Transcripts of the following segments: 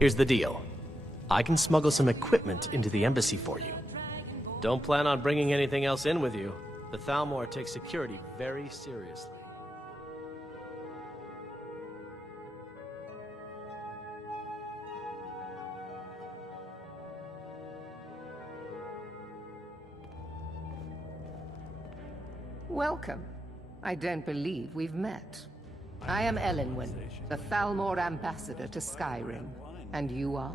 Here's the deal. I can smuggle some equipment into the embassy for you. Don't plan on bringing anything else in with you. The Thalmor takes security very seriously. Welcome. I don't believe we've met. I am Elenwen, the Thalmor Ambassador to Skyrim. And you are?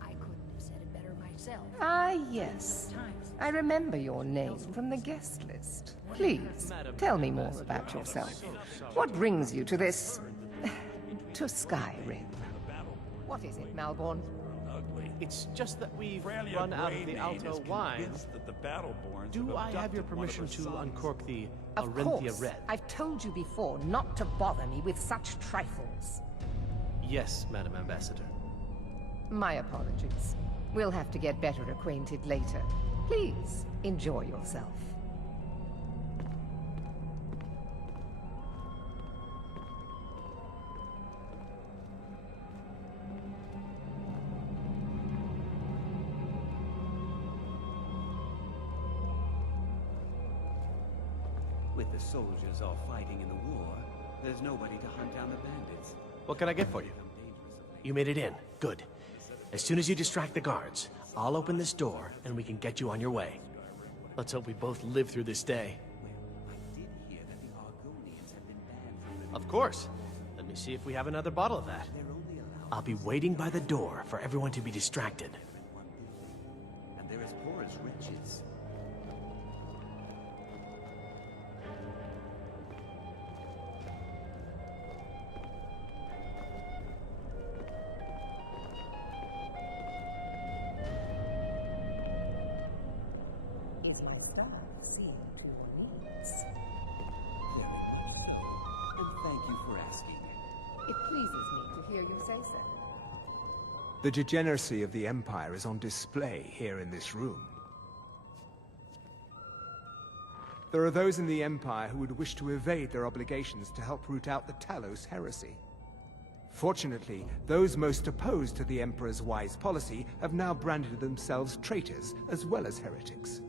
I couldn't have said it better myself. Ah, yes. I remember your name from the guest list. Please, tell me more about yourself. What brings you to this... to Skyrim? What is it, Malborn? It's just that we've run out of the Alto wine. Do I have your permission to uncork the Arinthia Red? I've told you before not to bother me with such trifles. Yes, Madam Ambassador. My apologies. We'll have to get better acquainted later. Please, enjoy yourself. With the soldiers all fighting in the war, there's nobody to hunt down the bandits. What can I get for you? You made it in. Good. As soon as you distract the guards, I'll open this door and we can get you on your way. Let's hope we both live through this day. Of course. Let me see if we have another bottle of that. I'll be waiting by the door for everyone to be distracted. And they're as poor as riches. The degeneracy of the Empire is on display here in this room. There are those in the Empire who would wish to evade their obligations to help root out the Talos heresy. Fortunately, those most opposed to the Emperor's wise policy have now branded themselves traitors as well as heretics.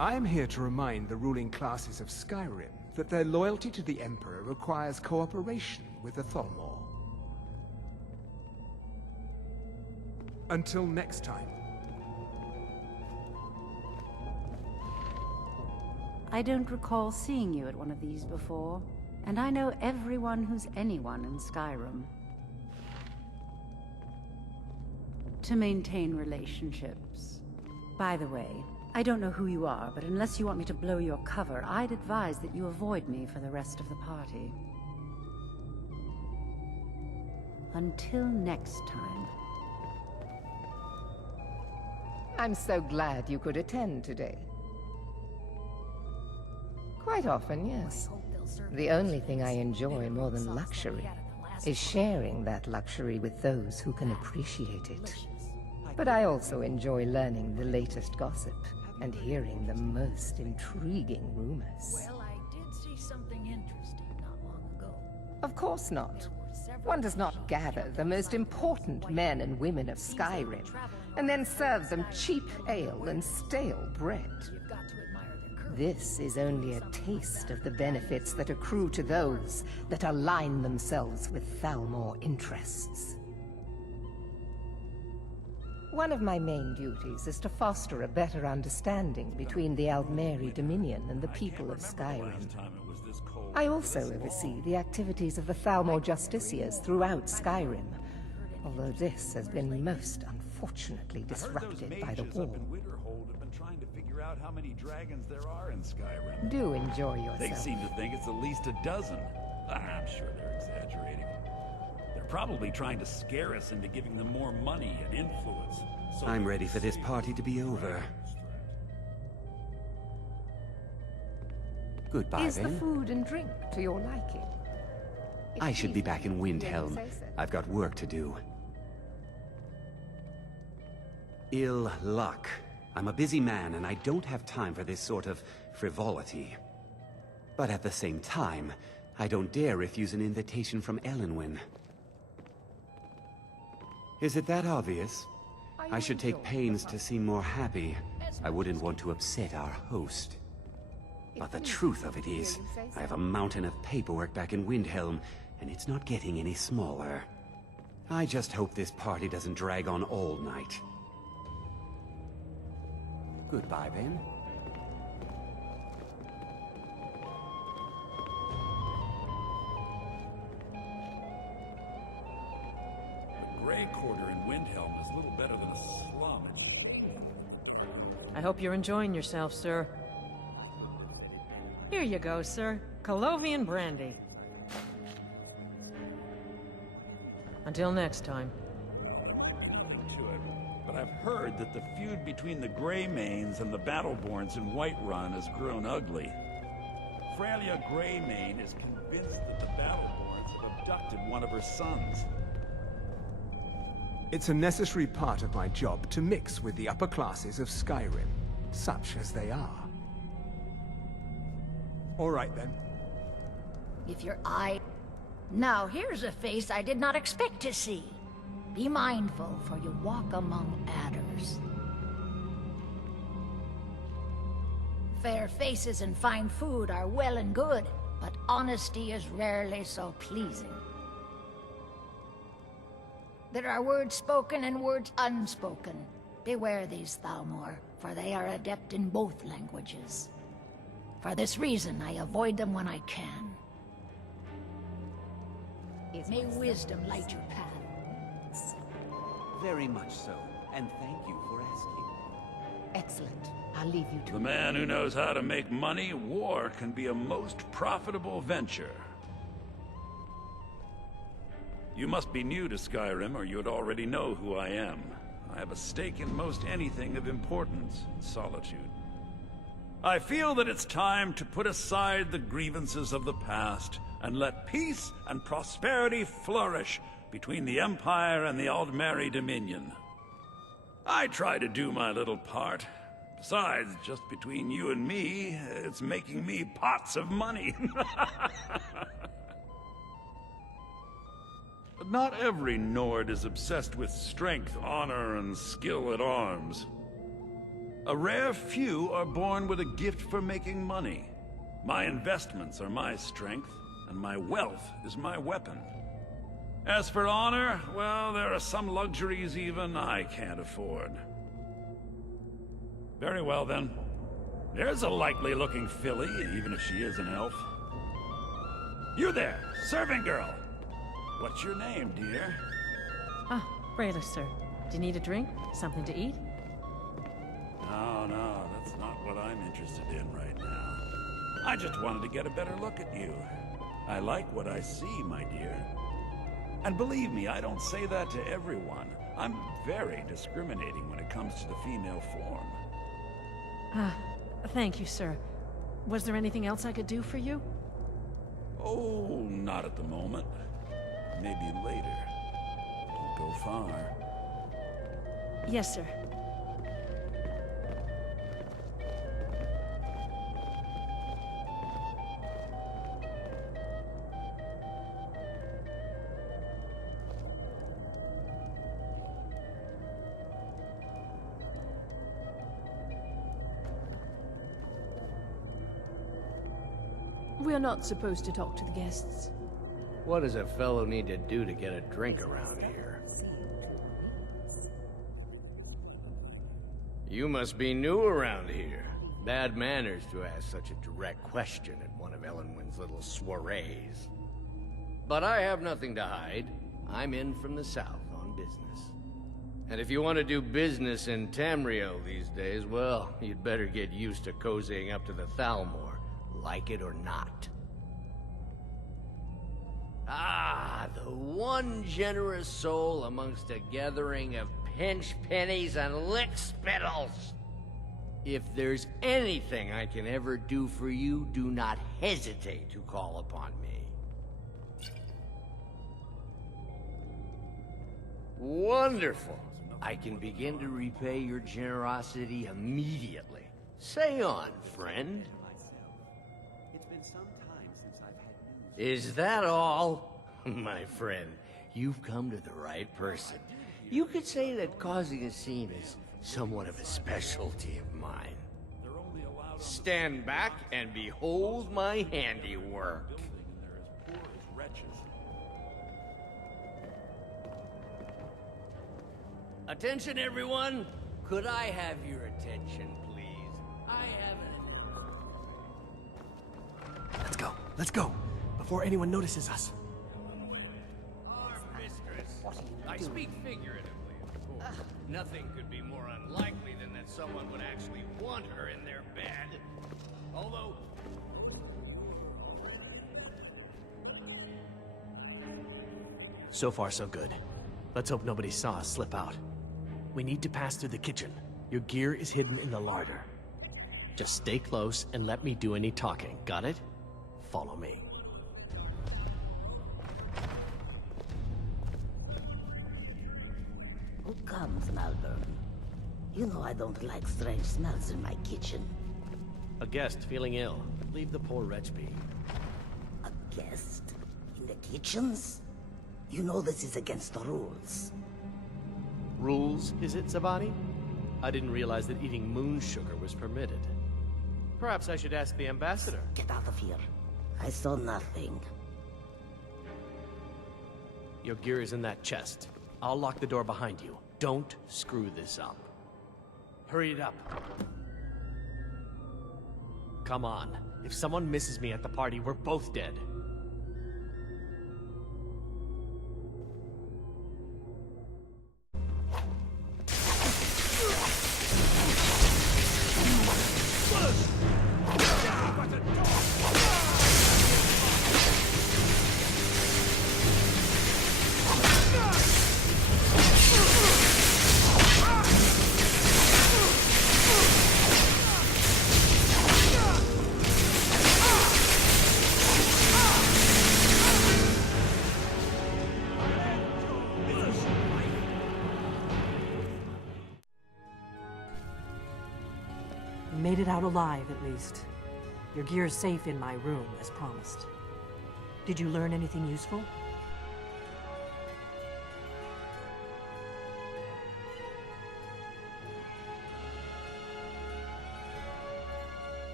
I am here to remind the ruling classes of Skyrim that their loyalty to the Emperor requires cooperation with the Thalmor. Until next time. I don't recall seeing you at one of these before, and I know everyone who's anyone in Skyrim. To maintain relationships. By the way, I don't know who you are, but unless you want me to blow your cover, I'd advise that you avoid me for the rest of the party. Until next time. I'm so glad you could attend today. Quite often, yes. The only thing I enjoy more than luxury is sharing that luxury with those who can appreciate it. But I also enjoy learning the latest gossip and hearing the most intriguing rumors. Well, I did see something interesting not long ago. Of course not. One does not gather the most important men and women of Skyrim and then serve them cheap ale and stale bread. You've got to admire their courage. This is only a taste of the benefits that accrue to those that align themselves with Thalmor interests. One of my main duties is to foster a better understanding between the Aldmeri Dominion and the people of Skyrim. I also oversee the activities of the Thalmor Justiciars throughout Skyrim, although this has been most unfortunately disrupted by the war. Trying to figure out how many dragons there are in Skyrim. Do enjoy yourself. They seem to think it's at least a dozen. I'm sure they're exaggerating. They're probably trying to scare us into giving them more money and influence. So I'm ready for this party to be over. Goodbye, Is the then. food and drink to your liking? I should be back in Windhelm. I've got work to do. Ill luck. I'm a busy man, and I don't have time for this sort of frivolity. But at the same time, I don't dare refuse an invitation from Elenwen. Is it that obvious? I should take pains to seem more happy. I wouldn't want to upset our host. But the truth of it is, I have a mountain of paperwork back in Windhelm, and it's not getting any smaller. I just hope this party doesn't drag on all night. Goodbye, then. The Grey Quarter in Windhelm is little better than a slum. I hope you're enjoying yourself, sir. Here you go, sir. Colovian brandy. Until next time. To it, but I've heard that the feud between the Greymanes and the Battleborns in Whiterun has grown ugly. Freya Greymane is convinced that the Battleborns have abducted one of her sons. It's a necessary part of my job to mix with the upper classes of Skyrim, such as they are. All right, then. If your eye... Now, here's a face I did not expect to see. Be mindful, for you walk among adders. Fair faces and fine food are well and good, but honesty is rarely so pleasing. There are words spoken and words unspoken. Beware these, Thalmor, for they are adept in both languages. For this reason, I avoid them when I can. May wisdom light your path. Very much so, and thank you for asking. Excellent. I'll leave you to The man who knows how to make money, war can be a most profitable venture. You must be new to Skyrim, or you'd already know who I am. I have a stake in most anything of importance in Solitude. I feel that it's time to put aside the grievances of the past and let peace and prosperity flourish between the Empire and the Aldmeri Dominion. I try to do my little part. Besides, just between you and me, it's making me pots of money. But not every Nord is obsessed with strength, honor, and skill at arms. A rare few are born with a gift for making money. My investments are my strength, and my wealth is my weapon. As for honor, well, there are some luxuries even I can't afford. Very well, then. There's a likely-looking filly, even if she is an elf. You there, serving girl! What's your name, dear? Ah, Brayla, sir. Do you need a drink? Something to eat? No, that's not what I'm interested in right now. I just wanted to get a better look at you. I like what I see, my dear. And believe me, I don't say that to everyone. I'm very discriminating when it comes to the female form. Ah, thank you, sir. Was there anything else I could do for you? Oh, not at the moment. Maybe later. Don't go far. Yes, sir. We're not supposed to talk to the guests. What does a fellow need to do to get a drink around here? You must be new around here. Bad manners to ask such a direct question at one of Elenwyn's little soirees. But I have nothing to hide. I'm in from the south on business. And if you want to do business in Tamriel these days, well, you'd better get used to cozying up to the Thalmor, like it or not. Ah, the one generous soul amongst a gathering of pinch pennies and lick spittles. If there's anything I can ever do for you, do not hesitate to call upon me. Wonderful. I can begin to repay your generosity immediately. Say on, friend. Is that all? My friend, you've come to the right person. You could say that causing a scene is somewhat of a specialty of mine. Stand back and behold my handiwork. Attention, everyone! Could I have your attention, please? I have an... Let's go, before anyone notices us. Our mistress. I speak figuratively, of course. Nothing could be more unlikely than that someone would actually want her in their bed. Although... So far, so good. Let's hope nobody saw us slip out. We need to pass through the kitchen. Your gear is hidden in the larder. Just stay close and let me do any talking. Got it? Follow me. Who comes, Malvern? You know I don't like strange smells in my kitchen. A guest feeling ill. Leave the poor wretch be. A guest? In the kitchens? You know this is against the rules. Rules, is it, Zavani? I didn't realize that eating moon sugar was permitted. Perhaps I should ask the ambassador. Get out of here. I saw nothing. Your gear is in that chest. I'll lock the door behind you. Don't screw this up. Hurry it up. Come on. If someone misses me at the party, we're both dead. You made it out alive, at least. Your gear's safe in my room, as promised. Did you learn anything useful?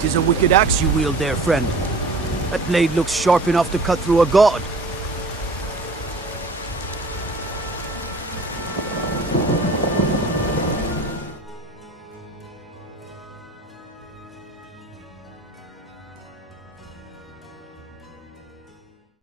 "'Tis a wicked axe you wield there, friend. That blade looks sharp enough to cut through a god.